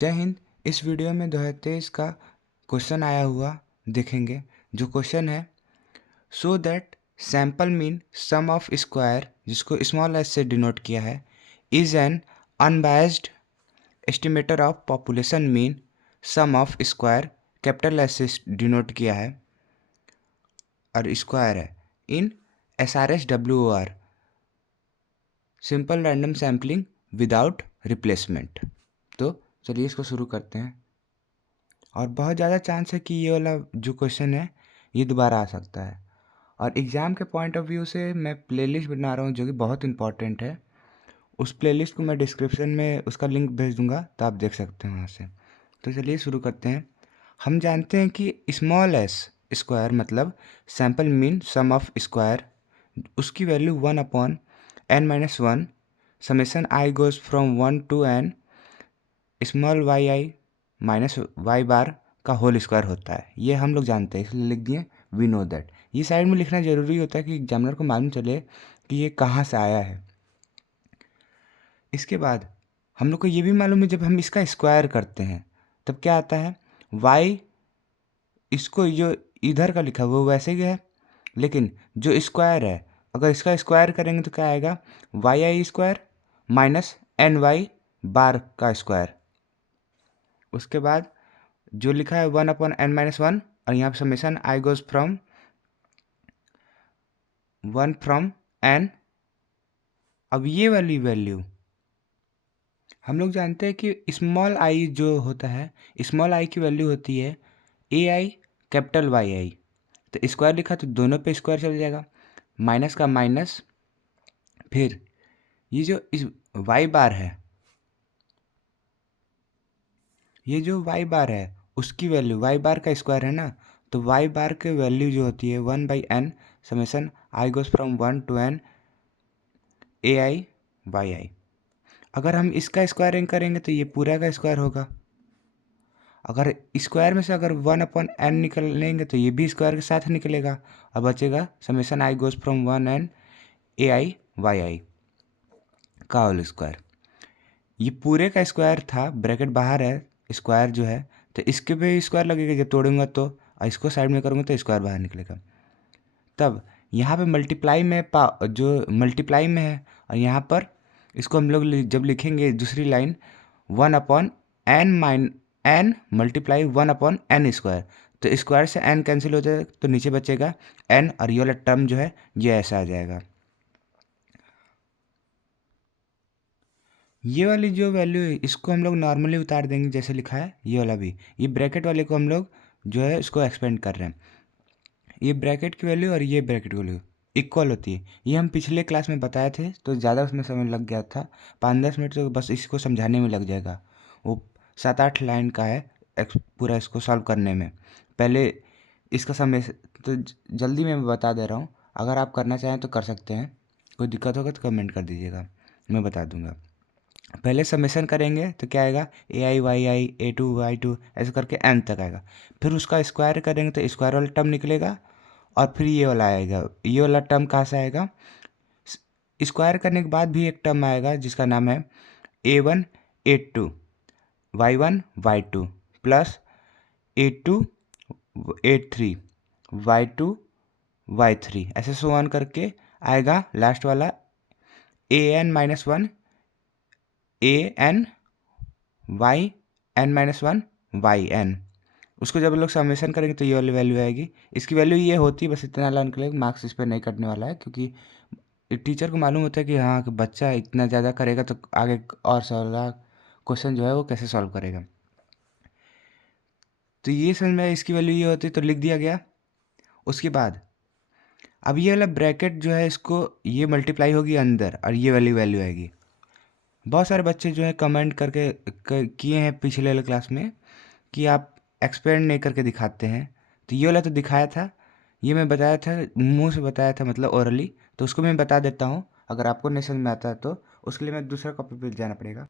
जय हिंद। इस वीडियो में 2023 का क्वेश्चन आया हुआ देखेंगे। जो क्वेश्चन है, so that sample mean sum of square, जिसको स्मॉल एस से डिनोट किया है, is an unbiased estimator of population mean sum of square, capital S से डिनोट किया है और स्क्वायर है, in SRSWOR, simple random sampling without replacement. तो चलिए इसको शुरू करते हैं। और बहुत ज़्यादा चांस है कि ये वाला जो क्वेश्चन है ये दोबारा आ सकता है। और एग्ज़ाम के पॉइंट ऑफ व्यू से मैं प्लेलिस्ट बना रहा हूँ जो कि बहुत इंपॉर्टेंट है। उस प्लेलिस्ट को मैं डिस्क्रिप्शन में उसका लिंक भेज दूंगा, तो आप देख सकते हैं वहाँ से। तो चलिए शुरू करते हैं। हम जानते हैं कि स्मॉल एस स्क्वायर मतलब sample mean sum of square, उसकी value 1/n-1 summation i goes from 1 to n small y i minus y bar का होल स्क्वायर होता है। ये हम लोग जानते हैं, इसलिए लिख दिए वी नो दैट। ये साइड में लिखना ज़रूरी होता है कि एग्जामिनर को मालूम चले कि ये कहाँ से आया है। इसके बाद हम लोग को ये भी मालूम है जब हम इसका स्क्वायर करते हैं तब क्या आता है, वाई इसको जो इधर का लिखा हुआ वो वैसे ही है, लेकिन जो स्क्वायर है अगर इसका स्क्वायर करेंगे तो क्या आएगा, वाई आई square minus N Y bar का स्क्वायर। उसके बाद जो लिखा है 1/n-1 और यहाँ पे summation i goes from 1 from n। अब ये वाली वैल्यू हम लोग जानते हैं कि स्मॉल आई जो होता है, स्मॉल आई की वैल्यू होती है ए आई कैपिटल वाई आई। तो स्क्वायर लिखा तो दोनों पे स्क्वायर चल जाएगा, माइनस का माइनस, फिर ये जो इस वाई बार है, ये जो वाई बार है उसकी वैल्यू वाई बार का स्क्वायर है ना, तो वाई बार की वैल्यू जो होती है 1/n summation i goes from 1 to n a i y i. अगर हम इसका स्क्वायरिंग करेंगे तो ये पूरा का स्क्वायर होगा। अगर स्क्वायर में से अगर 1/n निकलेंगे तो ये भी स्क्वायर के साथ निकलेगा और बचेगा summation i goes from 1n a i y i का होल स्क्वायर। ये पूरे का स्क्वायर था, ब्रैकेट बाहर है, स्क्वायर जो है, तो इसके भी स्क्वायर लगेगा जब तोड़ूंगा तो, और इसको साइड में करूँगा तो स्क्वायर बाहर निकलेगा। तब यहाँ पे मल्टीप्लाई में जो मल्टीप्लाई में है, और यहाँ पर इसको हम लोग जब लिखेंगे दूसरी line 1/n multiply 1/n square, तो स्क्वायर से n कैंसिल हो जाएगा तो नीचे बचेगा n, और ये वाला टर्म जो है ये ऐसा आ जाएगा। ये वाली जो वैल्यू है इसको हम लोग नॉर्मली उतार देंगे जैसे लिखा है, ये वाला भी, ये ब्रैकेट वाले को हम लोग जो है इसको एक्सपेंड कर रहे हैं। ये ब्रैकेट की वैल्यू और ये ब्रैकेट की वैल्यू इक्वल होती है, ये हम पिछले क्लास में बताए थे, तो ज़्यादा उसमें समय लग गया था, 5-10 मिनट तो बस इसको समझाने में लग जाएगा। वो 7-8 लाइन का है पूरा इसको सॉल्व करने में। पहले इसका समय तो जल्दी मैं बता दे रहा हूँ, अगर आप करना चाहें तो कर सकते हैं, कोई दिक्कत होगा तो कमेंट कर दीजिएगा, मैं बता दूंगा। पहले समेसन करेंगे तो क्या आएगा, a i y i a two y two ऐसे करके एन तक आएगा। फिर उसका स्क्वायर करेंगे तो स्क्वायर वाला टर्म निकलेगा, और फिर ये वाला आएगा। ये वाला टर्म कहाँ से आएगा, स्क्वायर करने के बाद भी एक टर्म आएगा जिसका नाम है A1 A2 Y1 Y2 plus A2 A3 Y2 Y3 ऐसे सो ऑन करके आएगा लास्ट वाला AN-1 AN YN-1 YN। उसको जब लोग समेसन करेंगे तो ये वाली वैल्यू आएगी। इसकी वैल्यू ये होती है, बस इतना लाइन के लिए मार्क्स इस पर नहीं कटने वाला है, क्योंकि टीचर को मालूम होता है कि हाँ कि बच्चा इतना ज़्यादा करेगा तो आगे और सारा क्वेश्चन जो है वो कैसे सॉल्व करेगा। तो ये समझ में इसकी वैल्यू ये होती है तो लिख दिया गया। उसके बाद अब ये वाला ब्रैकेट जो है इसको ये मल्टीप्लाई होगी अंदर और ये वाली वैल्यू आएगी। बहुत सारे बच्चे जो है कमेंट करके किए हैं पिछले वाले क्लास में कि आप एक्सपेंड नहीं करके दिखाते हैं, तो ये वाला तो दिखाया था, ये मैं बताया था, मुंह से बताया था मतलब ओरली, तो उसको मैं बता देता हूँ, अगर आपको नहीं समझ में आता है तो उसके लिए मैं दूसरा कॉपी पे जाना पड़ेगा।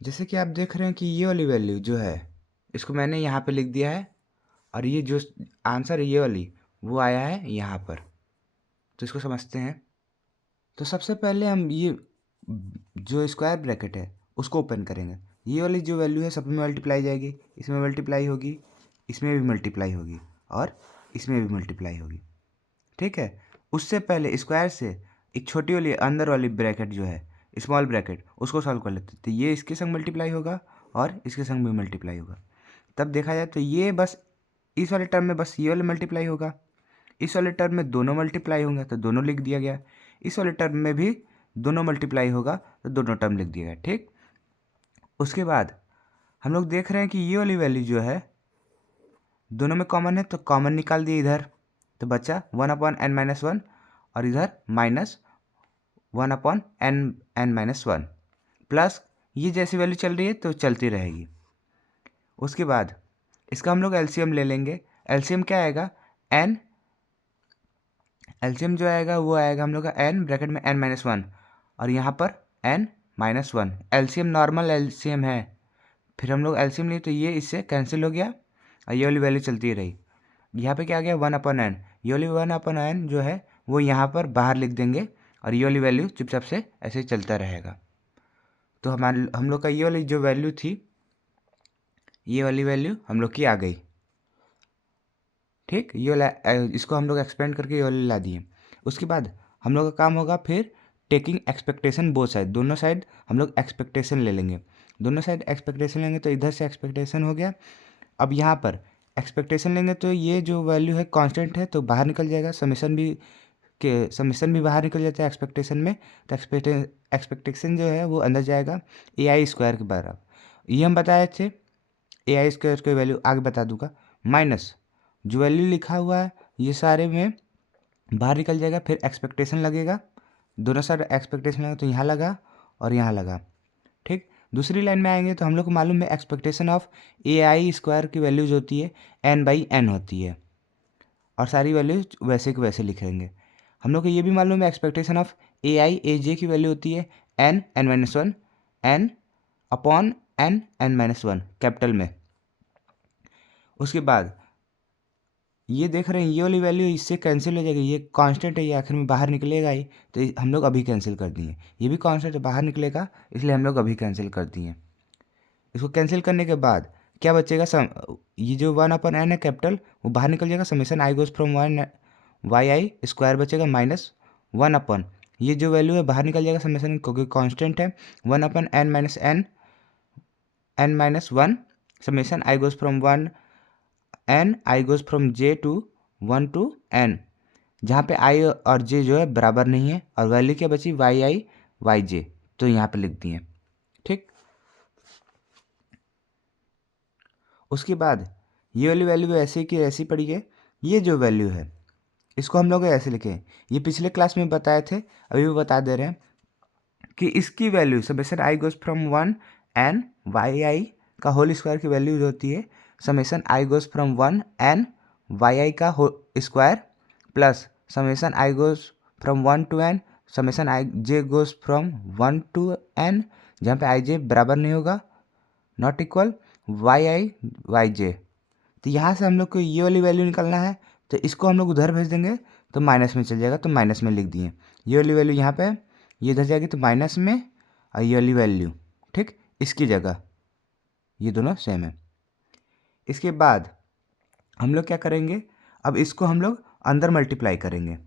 जैसे कि आप देख रहे हैं कि ये वाली वैल्यू जो है इसको मैंने यहाँ पे लिख दिया है, और ये जो आंसर है ये वाली वो आया है यहाँ पर। तो इसको समझते हैं। तो सबसे पहले हम ये जो स्क्वायर ब्रैकेट है उसको ओपन करेंगे। ये वाली जो वैल्यू है सब में मल्टीप्लाई जाएगी, इसमें मल्टीप्लाई होगी, इसमें भी मल्टीप्लाई होगी और इसमें भी मल्टीप्लाई होगी। ठीक है, उससे पहले स्क्वायर से एक छोटी वाली अंदर वाली ब्रैकेट जो है स्मॉल ब्रैकेट उसको सॉल्व कर लेते, तो ये इसके संग मल्टीप्लाई होगा और इसके संग भी मल्टीप्लाई होगा। तब देखा जाए तो ये बस इस वाले टर्म में बस ये वाला मल्टीप्लाई होगा, इस वाले टर्म में दोनों मल्टीप्लाई होंगे तो दोनों लिख दिया गया, इस वाले टर्म में भी दोनों मल्टीप्लाई होगा तो दोनों टर्म लिख दिया गया। ठीक, उसके बाद हम लोग देख रहे हैं कि ये वाली वैल्यू जो है दोनों में कॉमन है तो कॉमन निकाल दिए इधर, तो बचा 1/n-1 और इधर -1/n-1 प्लस ये जैसी वैल्यू चल रही है तो चलती रहेगी। उसके बाद इसका हम लोग एलसीएम ले लेंगे। एलसीएम क्या आएगा, n, एलसीएम जो आएगा वो आएगा हम लोग का n ब्रैकेट में n-1 और यहाँ पर n-1। एलसीएम नॉर्मल एलसीएम है, फिर हम लोग एलसीएम लिए तो ये इससे कैंसिल हो गया और ये वाली वैल्यू चलती रही। यहाँ पे क्या आ गया 1/n, ये वाली 1/n जो है वो यहाँ पर बाहर लिख देंगे और ये वाली वैल्यू चुपचाप से ऐसे चलता रहेगा। तो हम लोग का ये वाली जो वैल्यू थी, ये वाली वैल्यू हम लोग की आ गई। ठीक, ये वाला इसको हम लोग एक्सपेंड करके ये वाली ला दिए। उसके बाद हम लोग का काम होगा फिर टेकिंग एक्सपेक्टेशन बोथ साइड, दोनों साइड हम लोग एक्सपेक्टेशन ले लेंगे। दोनों साइड एक्सपेक्टेशन लेंगे तो इधर से एक्सपेक्टेशन हो गया। अब यहाँ पर एक्सपेक्टेशन लेंगे तो ये जो वैल्यू है कांस्टेंट है तो बाहर निकल जाएगा, समेशन भी बाहर निकल जाता है एक्सपेक्टेशन में, तो एक्सपेक्टेशन जो है वो अंदर जाएगा AI² के बराबर। ये हम बताए थे, AI² की वैल्यू आगे बता दूंगा। माइनस जो वैल्यू लिखा हुआ है ये सारे में बाहर निकल जाएगा, फिर एक्सपेक्टेशन लगेगा, दोनों साइड एक्सपेक्टेशन लगा तो यहाँ लगा और यहाँ लगा। ठीक, दूसरी लाइन में आएंगे तो हम लोग को मालूम है एक्सपेक्टेशन ऑफ AI² की वैल्यू जो होती है n/n होती है और सारी वैल्यूज वैसे के वैसे लिखेंगे। हम लोग को ये भी मालूम है एक्सपेक्टेशन ऑफ AIAJ की वैल्यू होती है n-1 n/n-1 कैपिटल में। उसके बाद ये देख रहे हैं ये वाली वैल्यू इससे कैंसिल हो जाएगी, ये कांस्टेंट है, ये आखिर में बाहर निकलेगा ही, तो हम लोग अभी कैंसिल कर दिए। ये भी कांस्टेंट है, बाहर निकलेगा, इसलिए हम लोग अभी कैंसिल कर दिए। इसको कैंसिल करने के बाद क्या बचेगा, ये जो 1/n है कैपिटल वो बाहर निकल जाएगा, summation i goes from 1 yi² बचेगा -1/, ये जो वैल्यू है बाहर निकल जाएगा समेशन, क्योंकि कांस्टेंट है 1/n-1 summation i goes from 1 n i goes from j to 1 to n, जहाँ पे i और j जो है बराबर नहीं है और वैल्यू क्या बची yi yj, तो यहाँ पे लिख दिए। ठीक, उसके बाद ये वाली वैल्यू ऐसे की ऐसी पड़ी है। ये जो वैल्यू है इसको हम लोग ऐसे लिखे, ये पिछले क्लास में बताए थे, अभी भी बता दे रहे हैं कि इसकी value summation i goes from 1 n yi का होल स्क्वायर की वैल्यू जो होती है summation i goes from 1 n yi का square plus summation i goes from 1 to n summation i j goes from 1 to n, जहाँ पे i j बराबर नहीं होगा, नॉट इक्वल yi yj। तो यहाँ से हम लोग को ये वाली वैल्यू निकालना है, तो इसको हम लोग उधर भेज देंगे तो माइनस में चल जाएगा, तो माइनस में लिख दिए। ये वाली वैल्यू यहाँ पे ये इधर जाएगी तो माइनस में, और ये वाली वैल्यू ठीक इसकी जगह, ये दोनों सेम है। इसके बाद हम लोग क्या करेंगे, अब इसको हम लोग अंदर मल्टीप्लाई करेंगे।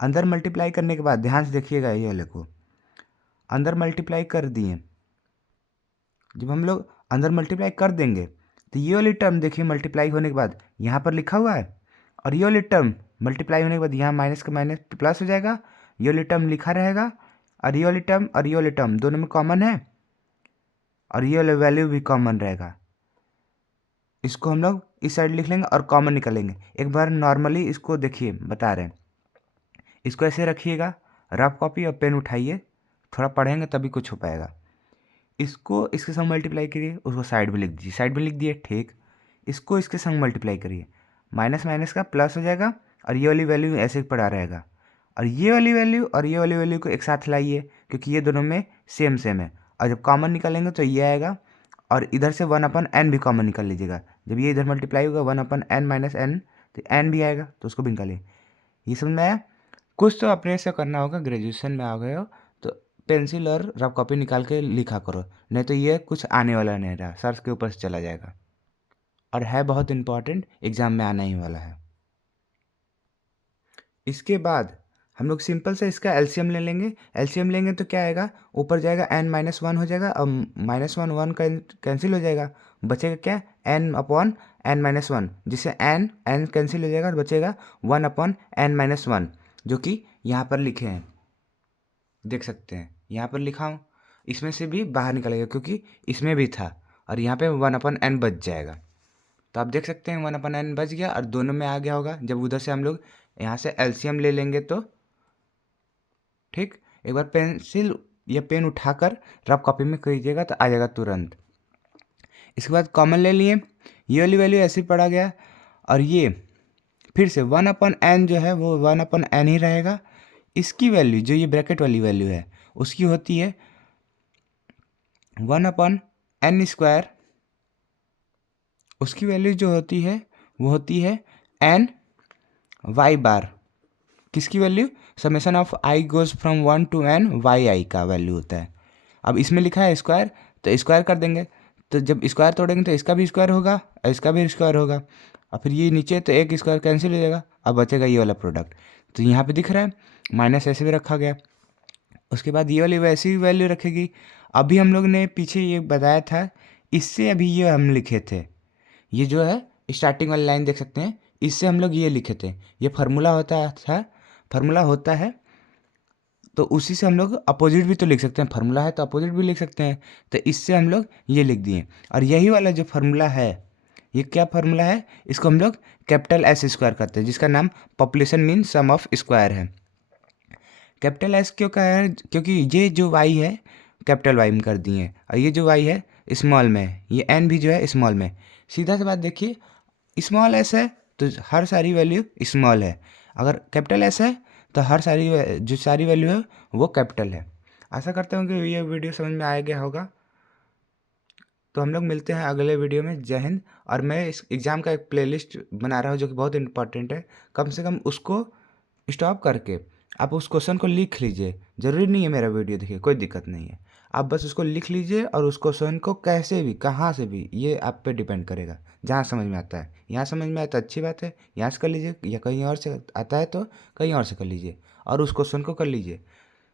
अंदर मल्टीप्लाई करने के बाद ध्यान से देखिएगा, ये वाले को अंदर मल्टीप्लाई कर दिए। जब हम लोग अंदर मल्टीप्लाई कर देंगे तो ये वाली टर्म देखिए मल्टीप्लाई होने के बाद यहाँ पर लिखा हुआ है, और ये वाली टर्म मल्टीप्लाई होने के बाद यहाँ माइनस का माइनस प्लस हो जाएगा, ये वाली टर्म लिखा रहेगा, और ये वाली टर्म और ये वाली टर्म दोनों में कॉमन है, और ये वाला वैल्यू भी कॉमन रहेगा। इसको हम लोग इस साइड लिख लेंगे और कॉमन निकालेंगे। एक बार नॉर्मली इसको देखिए बता रहे हैं, इसको ऐसे रखिएगा, रफ कॉपी और पेन उठाइए, थोड़ा पढ़ेंगे तभी कुछ हो पाएगा। इसको इसके संग मल्टीप्लाई करिए, उसको साइड में लिख दीजिए, साइड में लिख दिए। ठीक, इसको इसके संग मल्टीप्लाई करिए, माइनस माइनस का प्लस हो जाएगा, और ये वाली वैल्यू ऐसे पड़ा रहेगा, और ये वाली वैल्यू और ये वाली वैल्यू को एक साथ लाइए, क्योंकि ये दोनों में सेम सेम है, और जब कॉमन निकालेंगे तो ये आएगा, और इधर से 1/n भी कॉमन निकाल लीजिएगा। जब ये इधर मल्टीप्लाई होगा 1/n - n तो n भी आएगा, तो उसको भी निकालिए। ये समझ में आया? कुछ तो अपने से करना होगा, ग्रेजुएशन में आ गए हो तो पेंसिल और रफ कॉपी निकाल के लिखा करो, नहीं तो ये कुछ आने वाला नहीं रहा, सर के ऊपर से चला जाएगा और है बहुत इंपॉर्टेंट, एग्जाम में आने ही वाला है। इसके बाद हम लोग सिंपल से इसका एलसीएम ले लेंगे। एलसीएम लेंगे तो क्या आएगा, ऊपर जाएगा n-1 हो जाएगा और -1 कैंसिल हो जाएगा, बचेगा क्या n/n-1, जिससे n कैंसिल हो जाएगा और बचेगा 1/n-1, जो कि यहाँ पर लिखे हैं, देख सकते हैं यहाँ पर लिखा हूँ। इसमें से भी बाहर निकलेगा क्योंकि इसमें भी था और यहाँ पे 1/n बच जाएगा। तो आप देख सकते हैं 1/n बच गया और दोनों में आ गया होगा। जब उधर से हम लोग यहाँ से एलसीएम ले लेंगे तो ठीक, एक बार पेंसिल या पेन उठाकर रफ कॉपी में कीजिएगा तो आ जाएगा तुरंत। इसके बाद कॉमन ले लिए, ये वाली वैल्यू ऐसे ही पड़ा गया और ये फिर से 1/n जो है वो 1/n ही रहेगा। इसकी वैल्यू जो ये ब्रैकेट वाली वैल्यू है उसकी होती है 1/n²। उसकी वैल्यू जो होती है वो होती है n/y। किसकी value, summation of i goes from 1 to n yi का वैल्यू होता है। अब इसमें लिखा है स्क्वायर तो स्क्वायर कर देंगे, तो जब स्क्वायर तोड़ेंगे तो इसका भी स्क्वायर होगा और इसका भी स्क्वायर होगा और फिर ये नीचे तो एक स्क्वायर कैंसिल हो जाएगा, अब बचेगा ये वाला प्रोडक्ट। तो यहाँ पे दिख रहा है माइनस ऐसे भी रखा गया। उसके बाद ये वाली वैसी ही वैल्यू रखेगी। अभी हम लोग ने पीछे ये बताया था, इससे अभी ये हम लिखे थे, ये जो है स्टार्टिंग वाली लाइन देख सकते हैं, इससे हम लोग ये लिखे थे, ये फार्मूला होता है तो उसी से हम लोग अपोजिट भी तो लिख सकते हैं, फार्मूला है तो अपोजिट भी लिख सकते हैं, तो इससे हम लोग ये लिख दिए। और यही वाला जो फार्मूला है, ये क्या फार्मूला है, इसको हम लोग कैपिटल एस स्क्वायर करते हैं, जिसका नाम population mean sum of square है। कैपिटल एस क्यों कहा है, क्योंकि ये जो वाई है कैपिटल वाई में कर दिए और ये जो वाई है स्मॉल में है, ये एन भी जो है स्मॉल में। सीधा सी बात देखिए, स्मॉल एस है तो हर सारी वैल्यू स्मॉल है, अगर कैपिटल एस है तो हर सारी वैल्यू है वो कैपिटल है। आशा करता हूँ कि ये वीडियो समझ में आ गया होगा। तो हम लोग मिलते हैं अगले वीडियो में। जय हिंद। और मैं इस एग्ज़ाम का एक प्लेलिस्ट बना रहा हूँ जो कि बहुत इंपॉर्टेंट है, कम से कम उसको स्टॉप करके आप उस क्वेश्चन को लिख लीजिए। ज़रूरी नहीं है मेरा वीडियो देखिए, कोई दिक्कत नहीं है, आप बस उसको लिख लीजिए और उस क्वेश्चन को कैसे भी कहाँ से भी, ये आप पे डिपेंड करेगा, जहाँ समझ में आता है। यहाँ समझ में आता है अच्छी बात है, यहाँ से कर लीजिए, या कहीं और से आता है तो कहीं और से कर लीजिए और उस क्वेश्चन को कर लीजिए।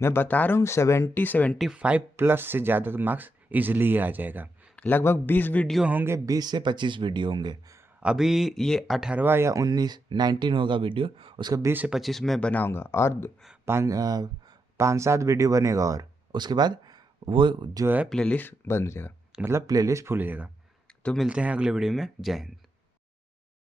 मैं बता रहा हूँ 75+ से ज़्यादा मार्क्स ईजिली आ जाएगा। लगभग 20 वीडियो होंगे, 20 से 25 वीडियो होंगे। अभी ये 18वां या 19 होगा वीडियो, उसके 20 से 25 में बनाऊंगा और 5-7 वीडियो बनेगा और उसके बाद वो जो है प्लेलिस्ट बंद हो जाएगा, मतलब प्लेलिस्ट फुल हो जाएगा। तो मिलते हैं अगले वीडियो में। जय हिंद।